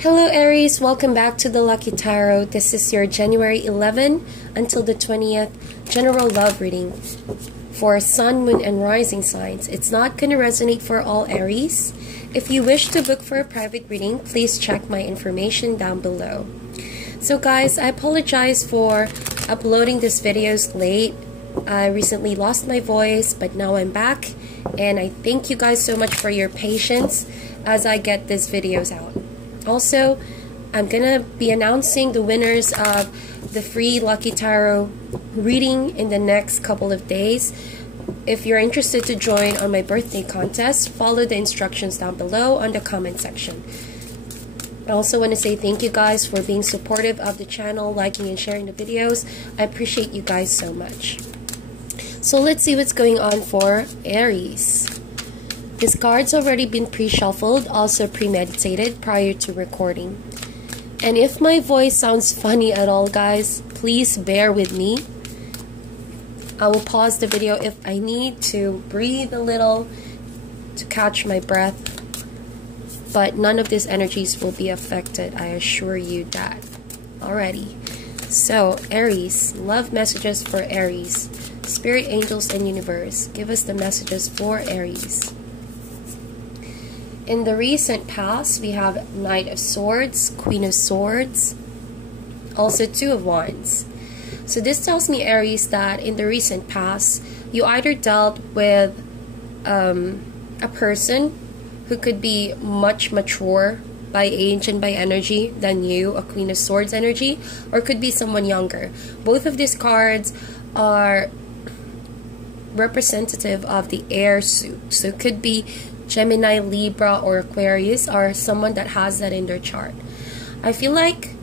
Hello Aries, welcome back to the Lucky Tarot. This is your January 11 until the 20th general love reading for Sun, Moon, and Rising signs. It's not going to resonate for all Aries. If you wish to book for a private reading, please check my information down below. So guys, I apologize for uploading this videos late. I recently lost my voice, but now I'm back. And I thank you guys so much for your patience as I get these videos out. Also, I'm gonna be announcing the winners of the free Lucky Tarot reading in the next couple of days. If you're interested to join on my birthday contest, follow the instructions down below on the comment section. I also want to say thank you guys for being supportive of the channel, liking and sharing the videos. I appreciate you guys so much. So let's see what's going on for Aries. This card's already been pre-shuffled, also premeditated prior to recording. And if my voice sounds funny at all, guys, please bear with me. I will pause the video if I need to breathe a little to catch my breath. But none of these energies will be affected, I assure you that. Alrighty. So, Aries, love messages for Aries. Spirit, angels, and universe, give us the messages for Aries. In the recent past, we have Knight of Swords, Queen of Swords, also Two of Wands. So this tells me, Aries, that in the recent past, you either dealt with a person who could be much mature by age and by energy than you, a Queen of Swords energy, or could be someone younger. Both of these cards are representative of the air suit. So it could be Gemini, Libra, or Aquarius, or someone that has that in their chart. I feel like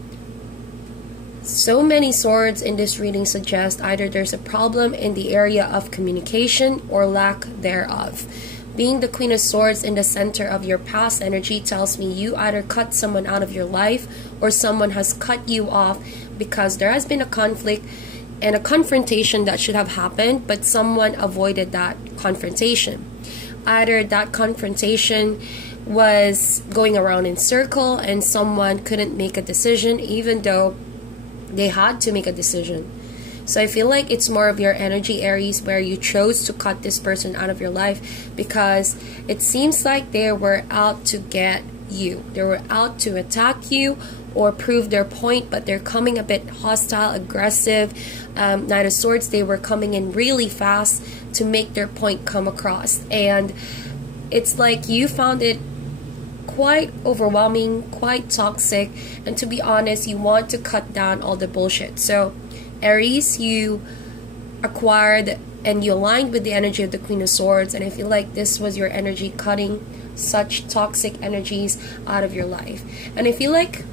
so many swords in this reading suggest either there's a problem in the area of communication or lack thereof. Being the Queen of Swords in the center of your past energy tells me you either cut someone out of your life or someone has cut you off because there has been a conflict and a confrontation that should have happened, but someone avoided that confrontation. Either that confrontation was going around in circle and someone couldn't make a decision even though they had to make a decision. So I feel like it's more of your energy, Aries, where you chose to cut this person out of your life because it seems like they were out to get you. They were out to attack you or prove their point, but they're coming a bit hostile, aggressive. Knight of Swords, they were coming in really fast to make their point come across. And it's like you found it quite overwhelming, quite toxic, and to be honest, you want to cut down all the bullshit. So Aries, you acquired and you aligned with the energy of the Queen of Swords, and I feel like this was your energy cutting such toxic energies out of your life. And I feel like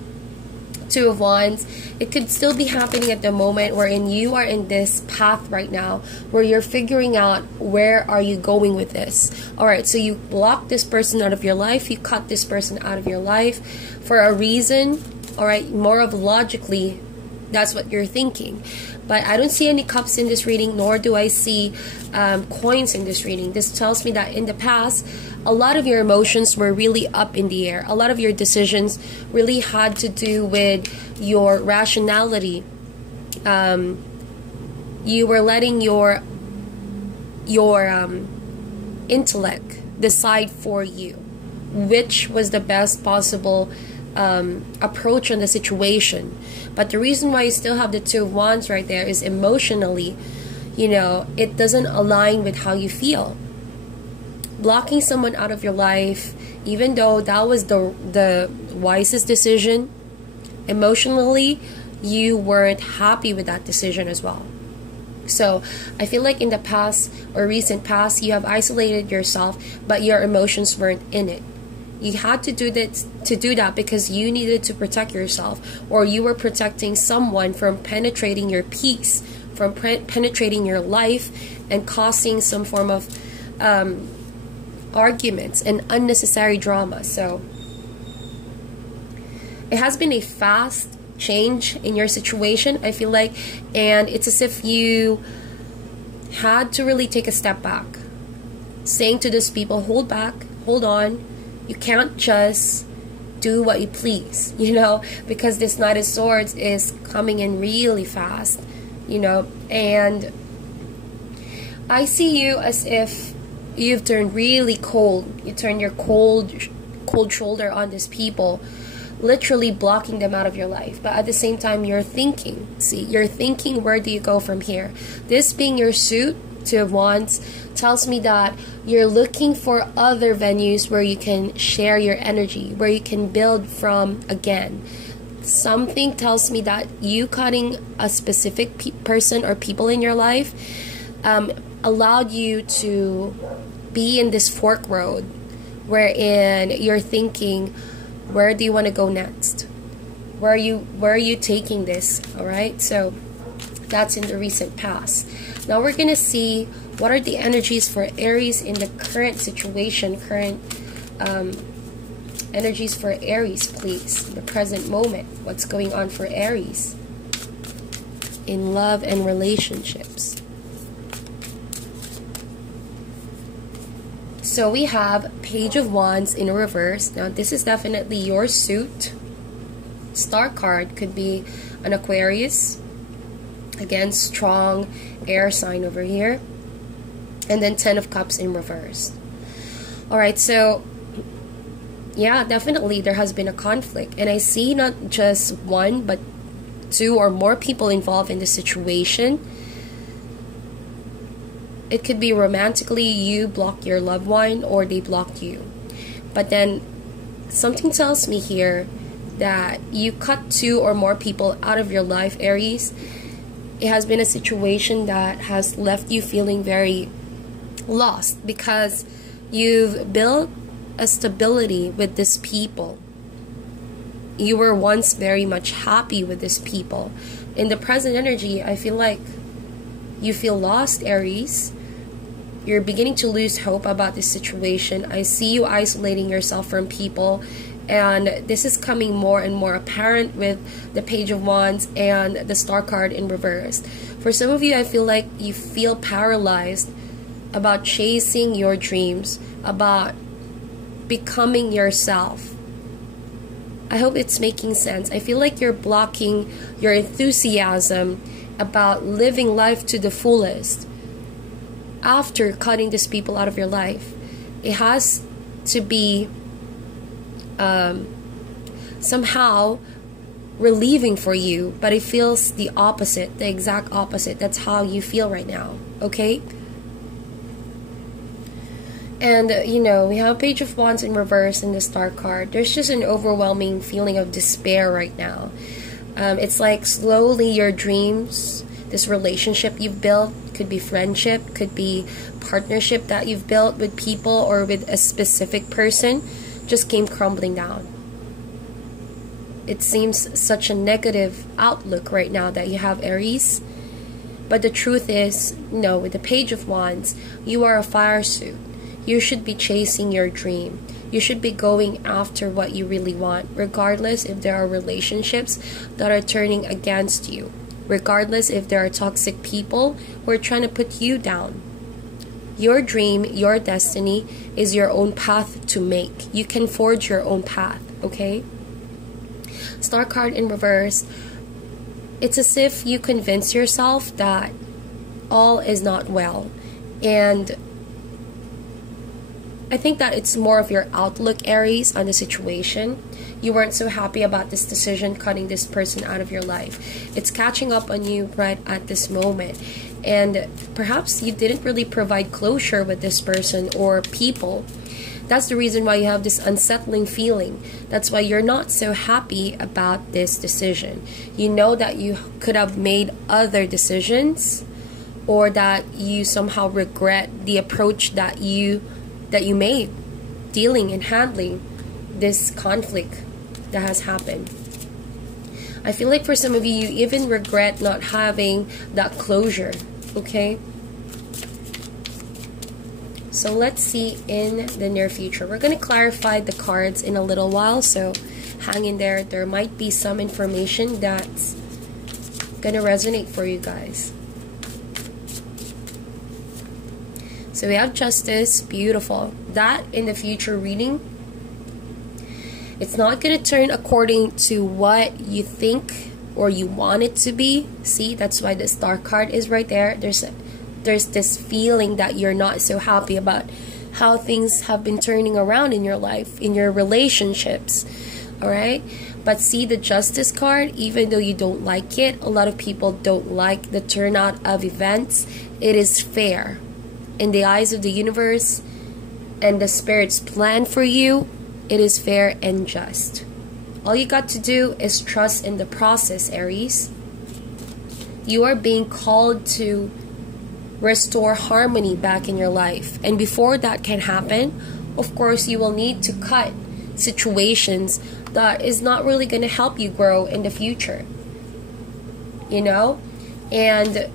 Two of Wands, it could still be happening at the moment wherein you are in this path right now where you're figuring out where are you going with this. Alright, so you block this person out of your life, you cut this person out of your life for a reason. Alright, more of logically, that's what you're thinking. But I don't see any cups in this reading, nor do I see coins in this reading. This tells me that in the past, a lot of your emotions were really up in the air. A lot of your decisions really had to do with your rationality. You were letting your intellect decide for you, which was the best possible approach on the situation. But the reason why you still have the Two of Wands right there is emotionally, you know, it doesn't align with how you feel. Blocking someone out of your life, even though that was the wisest decision, emotionally you weren't happy with that decision as well. So I feel like in the past or recent past, you have isolated yourself, but your emotions weren't in it. You had to do that because you needed to protect yourself, or you were protecting someone from penetrating your peace, from penetrating your life and causing some form of arguments and unnecessary drama. So it has been a fast change in your situation, I feel like, and it's as if you had to really take a step back, saying to these people, hold back, hold on. You can't just do what you please, you know, because this Knight of Swords is coming in really fast, you know, and I see you as if you've turned really cold. You turn your cold shoulder on these people, literally blocking them out of your life. But at the same time, you're thinking. See, you're thinking, where do you go from here? This being your suit, Two of Wands, tells me that you're looking for other venues where you can share your energy, where you can build from again. Something tells me that you cutting a specific person or people in your life allowed you to be in this fork road wherein you're thinking, where do you want to go next? Where are you taking this? All right, so that's in the recent past. Now we're gonna see what are the energies for Aries in the current situation, energies for Aries, please, in the present moment. What's going on for Aries in love and relationships? So we have Page of Wands in reverse. Now this is definitely your suit. Star card could be an Aquarius. Again, strong air sign over here. And then Ten of Cups in reverse. Alright, so yeah, definitely there has been a conflict. And I see not just one, but two or more people involved in the situation. It could be romantically, you block your loved one or they block you. But then something tells me here that you cut two or more people out of your life, Aries. It has been a situation that has left you feeling very lost because you've built a stability with these people. You were once very much happy with these people. In the present energy, I feel like you feel lost, Aries. You're beginning to lose hope about this situation. I see you isolating yourself from people, and this is coming more and more apparent with the Page of Wands and the Star card in reverse. For some of you, I feel like you feel paralyzed about chasing your dreams, about becoming yourself. I hope it's making sense. I feel like you're blocking your enthusiasm about living life to the fullest after cutting these people out of your life. It has to be somehow relieving for you, but it feels the opposite, the exact opposite. That's how you feel right now, okay? And you know, we have Page of Wands in reverse in the Star card. There's just an overwhelming feeling of despair right now. It's like slowly your dreams, this relationship you've built, could be friendship, could be partnership that you've built with people or with a specific person, just came crumbling down. It seems such a negative outlook right now that you have, Aries. But the truth is, no, with the Page of Wands, you are a fire suit. You should be chasing your dream. You should be going after what you really want, regardless if there are relationships that are turning against you. Regardless if there are toxic people who are trying to put you down. Your dream, your destiny is your own path to make. You can forge your own path, okay? Star card in reverse. It's as if you convince yourself that all is not well. And I think that it's more of your outlook, Aries, on the situation. You weren't so happy about this decision, cutting this person out of your life. It's catching up on you right at this moment. And perhaps you didn't really provide closure with this person or people. That's the reason why you have this unsettling feeling. That's why you're not so happy about this decision. You know that you could have made other decisions, or that you somehow regret the approach that you made dealing and handling this conflict that has happened. I feel like for some of you, you even regret not having that closure, okay? So let's see in the near future. We're going to clarify the cards in a little while, so hang in there. There might be some information that's going to resonate for you guys. So we have Justice, beautiful. That in the future reading It's not going to turn according to what you think or you want it to be. See, that's why the Star card is right there. There's this feeling that you're not so happy about how things have been turning around in your life, in your relationships. All right? But see the Justice card, even though you don't like it, a lot of people don't like the turnout of events. It is fair in the eyes of the universe and the Spirit's plan for you. It is fair and just. All you got to do is trust in the process, Aries. You are being called to restore harmony back in your life. And before that can happen, of course, you will need to cut situations that is not really going to help you grow in the future. You know? And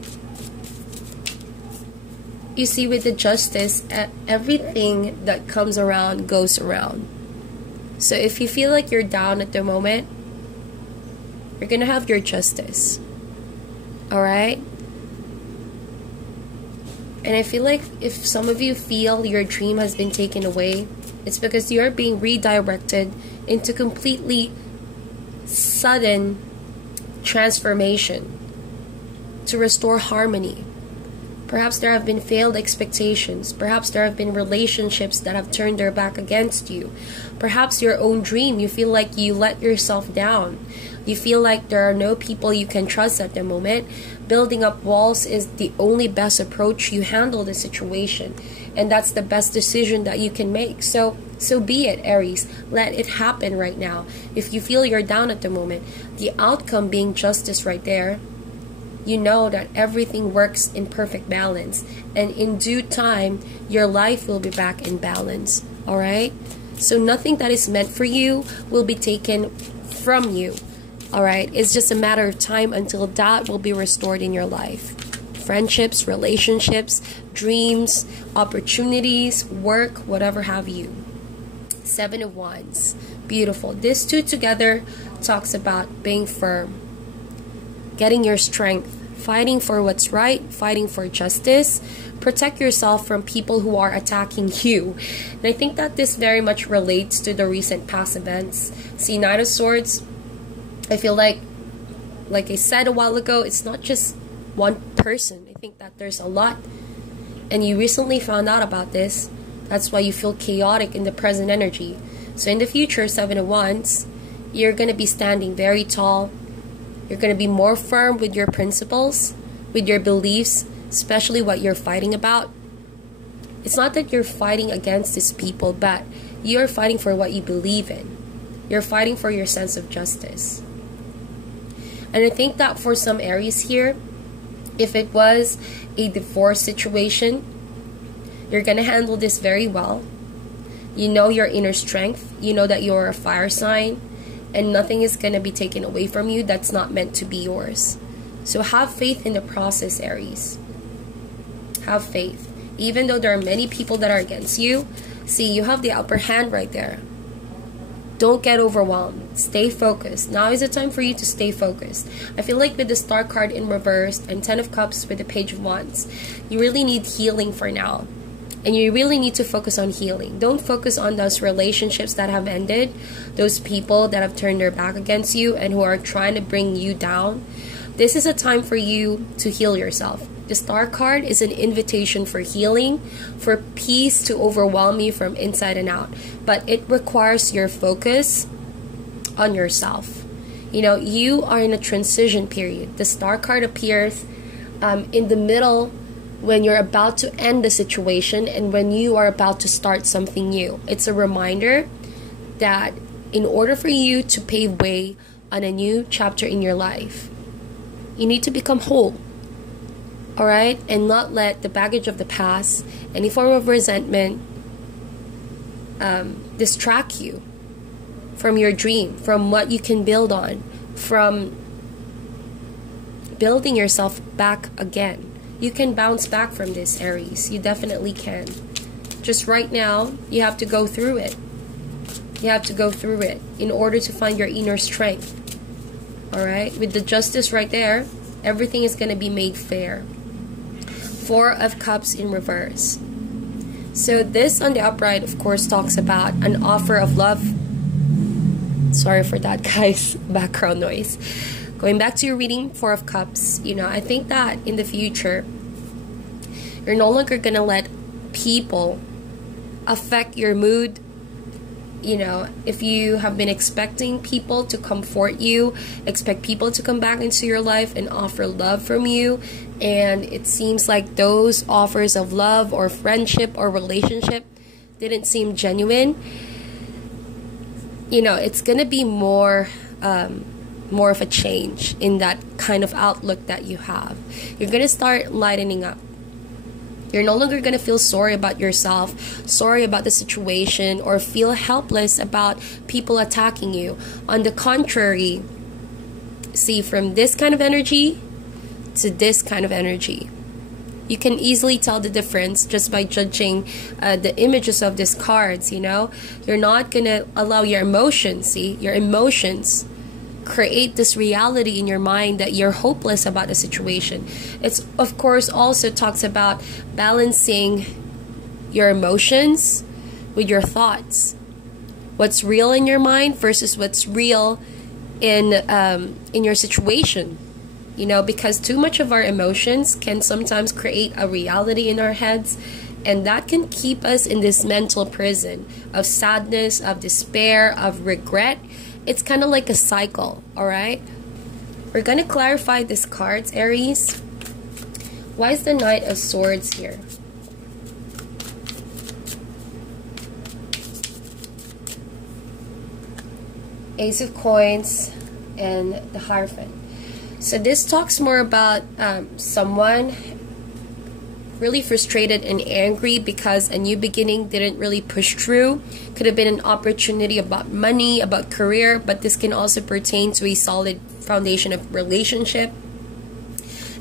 you see, with the Justice, everything that comes around goes around. So if you feel like you're down at the moment, you're going to have your Justice. Alright? And I feel like if some of you feel your dream has been taken away, it's because you're being redirected into completely sudden transformation to restore harmony. Perhaps there have been failed expectations. Perhaps there have been relationships that have turned their back against you. Perhaps your own dream, you feel like you let yourself down. You feel like there are no people you can trust at the moment. Building up walls is the only best approach. You handle the situation, and that's the best decision that you can make. So be it, Aries. Let it happen right now. If you feel you're down at the moment, the outcome being Justice right there, you know that everything works in perfect balance, and in due time your life will be back in balance. All right? So nothing that is meant for you will be taken from you. All right? It's just a matter of time until that will be restored in your life. Friendships, relationships, dreams, opportunities, work, whatever have you. 7 of Wands. Beautiful. This two together talks about being firm, getting your strength, fighting for what's right, fighting for justice. Protect yourself from people who are attacking you. And I think that this very much relates to the recent past events. See, Knight of Swords, I feel like I said a while ago, it's not just one person. I think that there's a lot. And you recently found out about this. That's why you feel chaotic in the present energy. So in the future, 7 of Wands, you're going to be standing very tall. You're going to be more firm with your principles, with your beliefs, especially what you're fighting about. It's not that you're fighting against these people, but you're fighting for what you believe in. You're fighting for your sense of justice. And I think that for some Aries here, if it was a divorce situation, you're going to handle this very well. You know your inner strength. You know that you're a fire sign, and nothing is going to be taken away from you that's not meant to be yours. So have faith in the process, Aries. Have faith. Even though there are many people that are against you, see, you have the upper hand right there. Don't get overwhelmed. Stay focused. Now is the time for you to stay focused. I feel like with the Star card in reverse and 10 of Cups with the Page of Wands, you really need healing for now. And you really need to focus on healing. Don't focus on those relationships that have ended, those people that have turned their back against you and who are trying to bring you down. This is a time for you to heal yourself. The Star card is an invitation for healing, for peace to overwhelm you from inside and out. But it requires your focus on yourself. You know, you are in a transition period. The Star card appears in the middle when you're about to end the situation and when you are about to start something new. It's a reminder that in order for you to pave way on a new chapter in your life, you need to become whole. Alright? And not let the baggage of the past, any form of resentment, distract you from your dream, from what you can build on, from building yourself back again. You can bounce back from this, Aries. You definitely can. Just right now, you have to go through it. You have to go through it in order to find your inner strength. Alright? With the Justice right there, everything is going to be made fair. 4 of Cups in reverse. So this on the upright, of course, talks about an offer of love Sorry for that, guys. Background noise. Going back to your reading, Four of Cups, I think that in the future, you're no longer going to let people affect your mood. If you have been expecting people to comfort you, expect people to come back into your life and offer love from you, and it seems like those offers of love or friendship or relationship didn't seem genuine, it's going to be more of a change in that kind of outlook that you have. You're going to start lightening up. You're no longer going to feel sorry about yourself, sorry about the situation, or feel helpless about people attacking you. On the contrary, see, from this kind of energy to this kind of energy, you can easily tell the difference just by judging the images of these cards. You're not going to allow your emotions, your emotions create this reality in your mind that you're hopeless about the situation. It's, of course, also talks about balancing your emotions with your thoughts. What's real in your mind versus what's real in your situation. Because too much of our emotions can sometimes create a reality in our heads, and that can keep us in this mental prison of sadness, of despair, of regret. It's kind of like a cycle, alright? We're going to clarify these cards, Aries. Why is the Knight of Swords here? Ace of Coins and the Hierophant. So this talks more about someone really frustrated and angry because a new beginning didn't really push through. Could have been an opportunity about money, about career, but this can also pertain to a solid foundation of relationship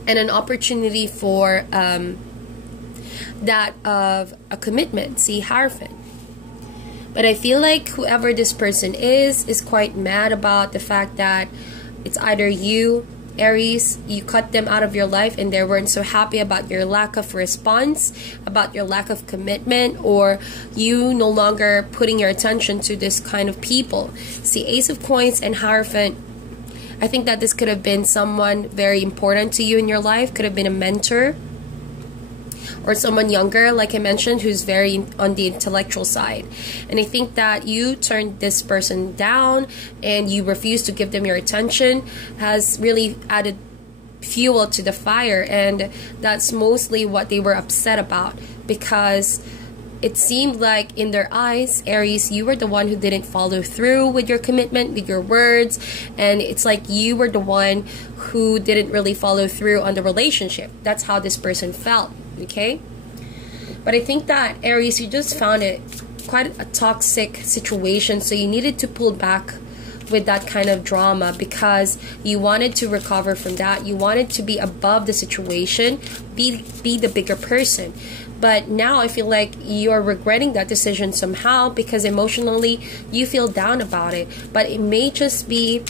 and an opportunity for that of a commitment. See, Hierophant. But I feel like whoever this person is quite mad about the fact that it's either you, Aries, you cut them out of your life and they weren't so happy about your lack of response, about your lack of commitment, or you no longer putting your attention to this kind of people. See, Ace of Coins and Hierophant, I think that this could have been someone very important to you in your life, could have been a mentor, or someone younger, like I mentioned, who's very on the intellectual side. And I think that you turned this person down and you refuse to give them your attention has really added fuel to the fire, and that's mostly what they were upset about, because it seemed like in their eyes, Aries, you were the one who didn't follow through with your commitment, with your words, and it's like you were the one who didn't really follow through on the relationship. That's how this person felt. Okay, but I think that Aries, you just found it quite a toxic situation, so you needed to pull back with that kind of drama because you wanted to recover from that. You wanted to be above the situation, be the bigger person. But now I feel like you're regretting that decision somehow because emotionally you feel down about it. But it may just be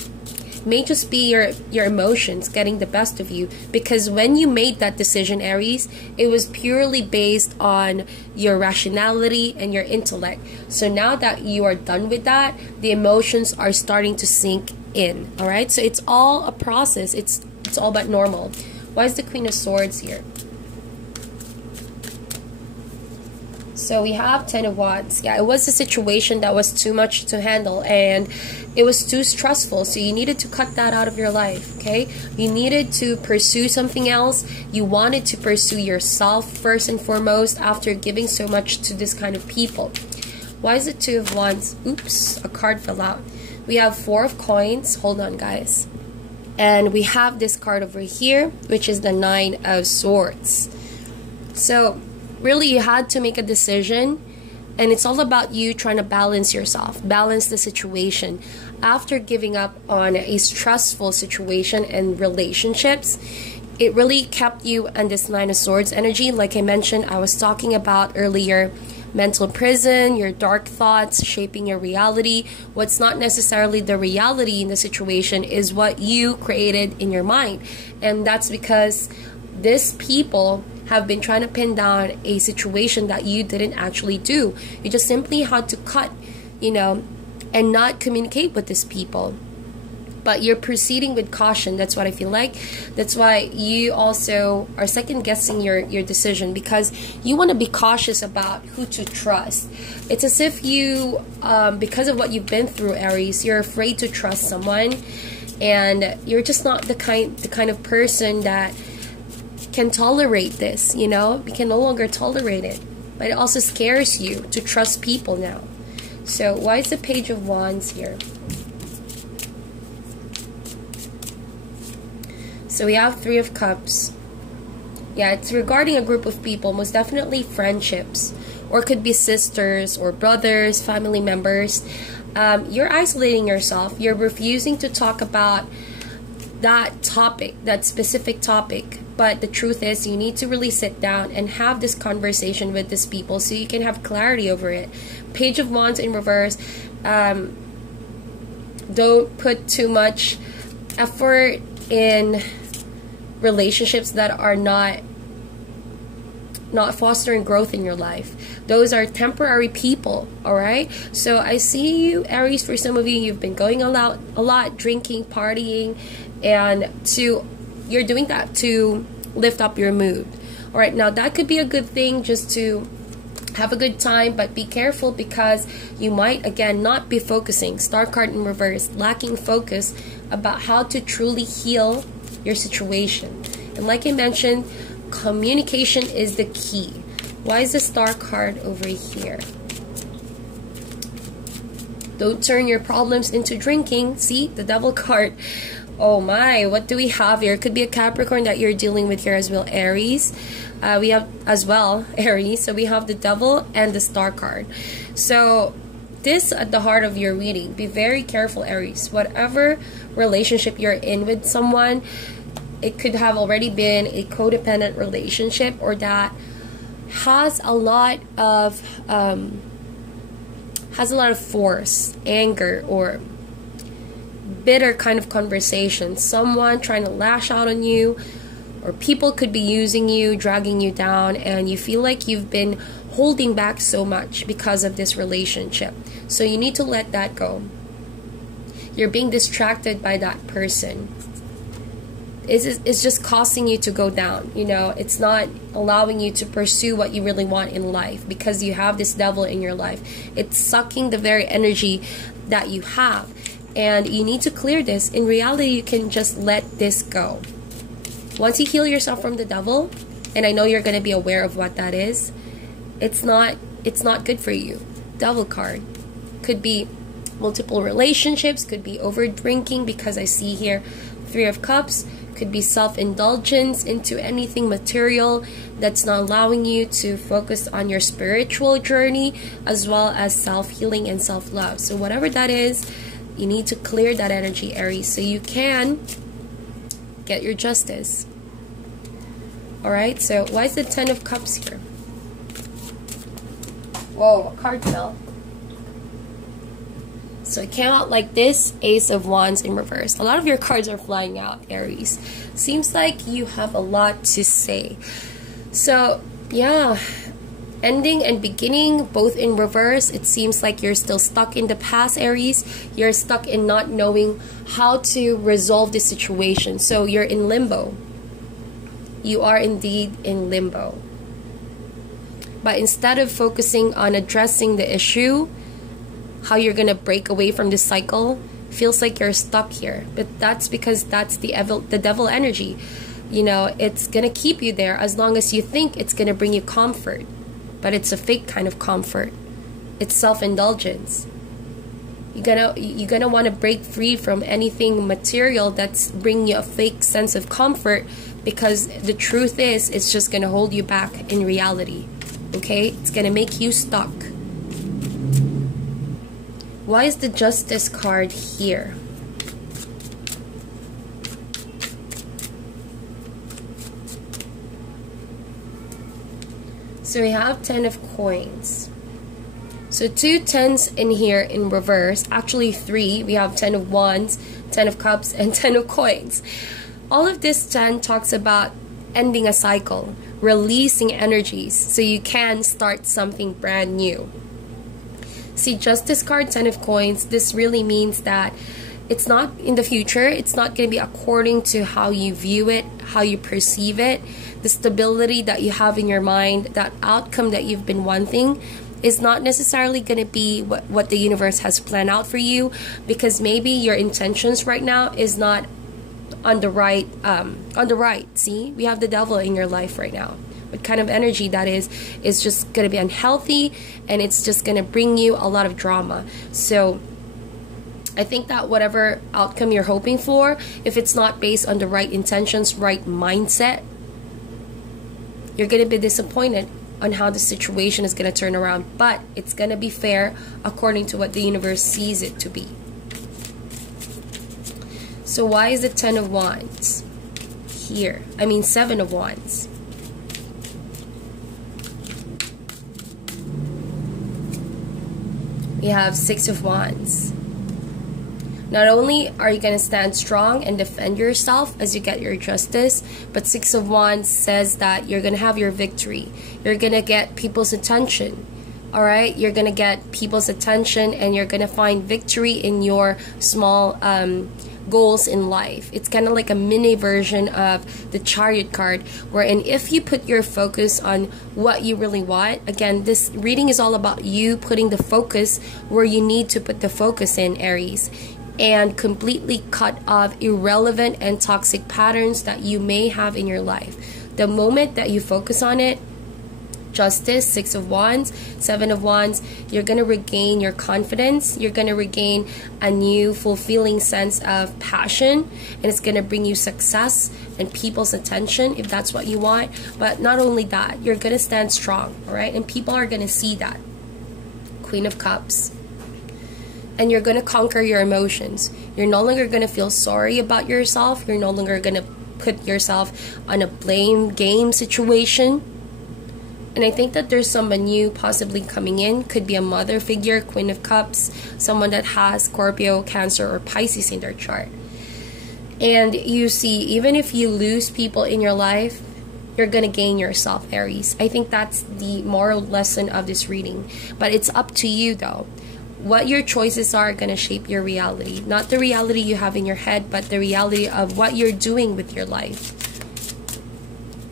your emotions getting the best of you, because when you made that decision, Aries, it was purely based on your rationality and your intellect. So now that you are done with that, the emotions are starting to sink in. All right, so it's all a process. It's all but normal. Why is the Queen of Swords here? So we have Ten of Wands. Yeah, it was a situation that was too much to handle and it was too stressful. So you needed to cut that out of your life, okay? You needed to pursue something else. You wanted to pursue yourself first and foremost after giving so much to this kind of people. Why is it Two of Wands? Oops, a card fell out. We have Four of Coins. Hold on, guys. And we have this card over here, which is the Nine of Swords. So really, you had to make a decision, and it's all about you trying to balance yourself, balance the situation. After giving up on a stressful situation and relationships, it really kept you in this Nine of Swords energy. Like I mentioned, I was talking about earlier, mental prison, your dark thoughts shaping your reality. What's not necessarily the reality in the situation is what you created in your mind. And that's because these people have been trying to pin down a situation that you didn't actually do. You just simply had to cut, and not communicate with these people. But you're proceeding with caution. That's what I feel like. That's why you also are second guessing your decision, because you want to be cautious about who to trust. It's as if you, because of what you've been through, Aries, you're afraid to trust someone, and you're just not the kind of person that can tolerate this. You know, you can no longer tolerate it. But it also scares you to trust people now. So why is the Page of Wands here? So we have Three of Cups. Yeah, it's regarding a group of people, most definitely friendships, or could be sisters or brothers, family members. You're isolating yourself. You're refusing to talk about that topic, that specific topic. But the truth is, you need to really sit down and have this conversation with these people so you can have clarity over it. Page of Wands in reverse. Don't put too much effort in relationships that are not fostering growth in your life. Those are temporary people, all right? So I see you, Aries, for some of you, you've been going a lot, drinking, partying, and you're doing that to lift up your mood. All right, now that could be a good thing, just to have a good time, but be careful, because you might, again, not be focusing. Star card in reverse, lacking focus about how to truly heal your situation. And like I mentioned, communication is the key. Why is the Star card over here? Don't turn your problems into drinking. See, the Devil card. Oh my, what do we have here? It could be a Capricorn that you're dealing with here as well, Aries. We have as well Aries. So we have the Devil and the Star card. So this at the heart of your reading. Be very careful, Aries. Whatever relationship you're in with someone, it could have already been a codependent relationship, or that has a lot of force, anger, or bitter kind of conversation. Someone trying to lash out on you, or people could be using you, dragging you down, and you feel like you've been holding back so much because of this relationship. So you need to let that go. You're being distracted by that person. It's just causing you to go down. You know, it's not allowing you to pursue what you really want in life, because you have this Devil in your life. It's sucking the very energy that you have, and you need to clear this. In reality, you can just let this go. Once you heal yourself from the Devil, and I know you're going to be aware of what that is, it's not good for you. Devil card could be multiple relationships, could be over drinking, because I see here Three of Cups. Could be self-indulgence into anything material that's not allowing you to focus on your spiritual journey, as well as self-healing and self-love. So whatever that is, you need to clear that energy, Aries, so you can get your justice. Alright, so why is the Ten of Cups here? Whoa, a card fell. So it came out like this, Ace of Wands in reverse. A lot of your cards are flying out, Aries. Seems like you have a lot to say. So, yeah, ending and beginning, both in reverse. It seems like you're still stuck in the past, Aries. You're stuck in not knowing how to resolve this situation. So you're in limbo. You are indeed in limbo. But instead of focusing on addressing the issue, how you're gonna break away from this cycle, feels like you're stuck here. But that's because that's the devil energy. You know, it's gonna keep you there as long as you think it's gonna bring you comfort. But it's a fake kind of comfort. It's self-indulgence. You're gonna want to break free from anything material that's bringing you a fake sense of comfort, because the truth is, it's just gonna hold you back in reality. Okay? It's gonna make you stuck. Why is the Justice card here? So we have 10 of coins. So 2 tens in here in reverse. Actually 3. We have 10 of wands, 10 of cups, and 10 of coins. All of this 10 talks about ending a cycle, releasing energies so you can start something brand new. See, Justice card, 10 of coins, this really means that it's not in the future. It's not going to be according to how you view it, how you perceive it. The stability that you have in your mind, that outcome that you've been wanting, is not necessarily going to be what the universe has planned out for you, because maybe your intentions right now is not on the right. See, we have the devil in your life right now. What kind of energy that is just going to be unhealthy, and it's just going to bring you a lot of drama. So I think that whatever outcome you're hoping for, if it's not based on the right intentions, right mindset, you're going to be disappointed on how the situation is going to turn around. But it's going to be fair according to what the universe sees it to be. So why is it 10 of Wands here? I mean 7 of Wands. We have 6 of Wands. Not only are you going to stand strong and defend yourself as you get your justice, but 6 of Wands says that you're going to have your victory. You're going to get people's attention. Alright? You're going to get people's attention, and you're going to find victory in your small goals in life. It's kind of like a mini version of the Chariot card, wherein if you put your focus on what you really want, again, this reading is all about you putting the focus where you need to put the focus in, Aries, and completely cut off irrelevant and toxic patterns that you may have in your life. The moment that you focus on it, Justice, 6 of Wands, 7 of Wands, you're going to regain your confidence. You're going to regain a new fulfilling sense of passion, and it's going to bring you success and people's attention if that's what you want. But not only that, you're going to stand strong, all right? And people are going to see that. Queen of Cups. And you're going to conquer your emotions. You're no longer going to feel sorry about yourself. You're no longer going to put yourself on a blame game situation. And I think that there's someone new possibly coming in. Could be a mother figure, Queen of Cups, someone that has Scorpio, Cancer, or Pisces in their chart. And you see, even if you lose people in your life, you're going to gain yourself, Aries. I think that's the moral lesson of this reading. But it's up to you, though. What your choices are going to shape your reality. Not the reality you have in your head, but the reality of what you're doing with your life.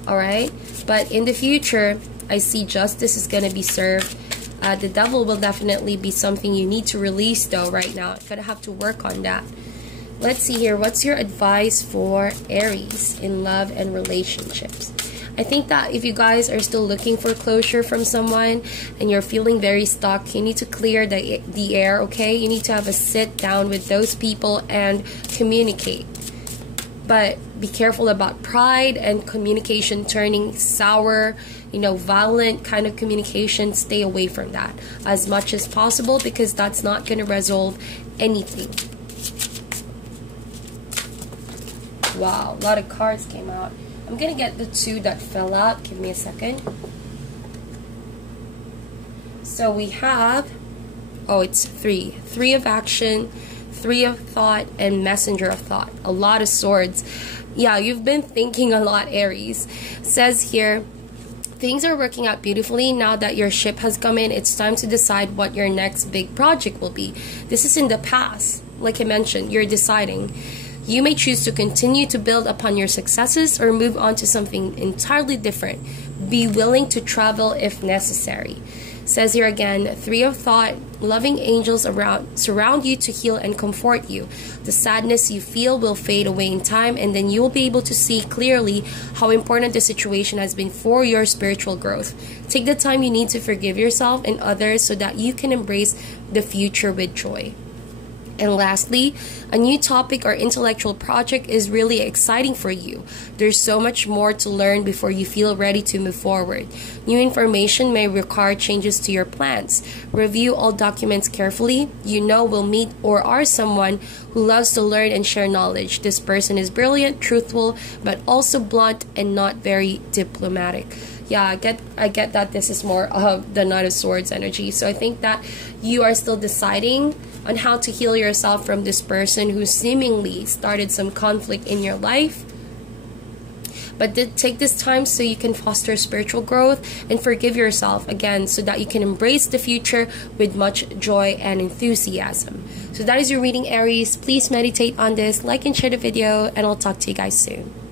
Alright? But in the future, I see justice is going to be served. The devil will definitely be something you need to release, though, right now. You're going to have to work on that. Let's see here. What's your advice for Aries in love and relationships? I think that if you guys are still looking for closure from someone and you're feeling very stuck, you need to clear the air, okay? You need to have a sit down with those people and communicate. But be careful about pride and communication turning sour, violent kind of communication. Stay away from that as much as possible, because that's not going to resolve anything. Wow, a lot of cards came out. I'm going to get the 2 that fell out. Give me a second. So we have, it's 3. 3 of action, 3 of thought, and messenger of thought. A lot of swords. Yeah, you've been thinking a lot, Aries. Says here, things are working out beautifully. Now that your ship has come in, it's time to decide what your next big project will be. This is in the past. Like I mentioned, you're deciding. You may choose to continue to build upon your successes or move on to something entirely different. Be willing to travel if necessary. Says here again, 3 of thought, loving angels surround you to heal and comfort you. The sadness you feel will fade away in time, and then you will be able to see clearly how important the situation has been for your spiritual growth. Take the time you need to forgive yourself and others so that you can embrace the future with joy. And lastly, a new topic or intellectual project is really exciting for you. There's so much more to learn before you feel ready to move forward. New information may require changes to your plans. Review all documents carefully. Will meet or are someone who loves to learn and share knowledge. This person is brilliant, truthful, but also blunt and not very diplomatic. Yeah, I get that this is more of the Knight of Swords energy. So I think that you are still deciding on how to heal yourself from this person who seemingly started some conflict in your life. But take this time so you can foster spiritual growth and forgive yourself again, so that you can embrace the future with much joy and enthusiasm. So that is your reading, Aries. Please meditate on this, like and share the video, and I'll talk to you guys soon.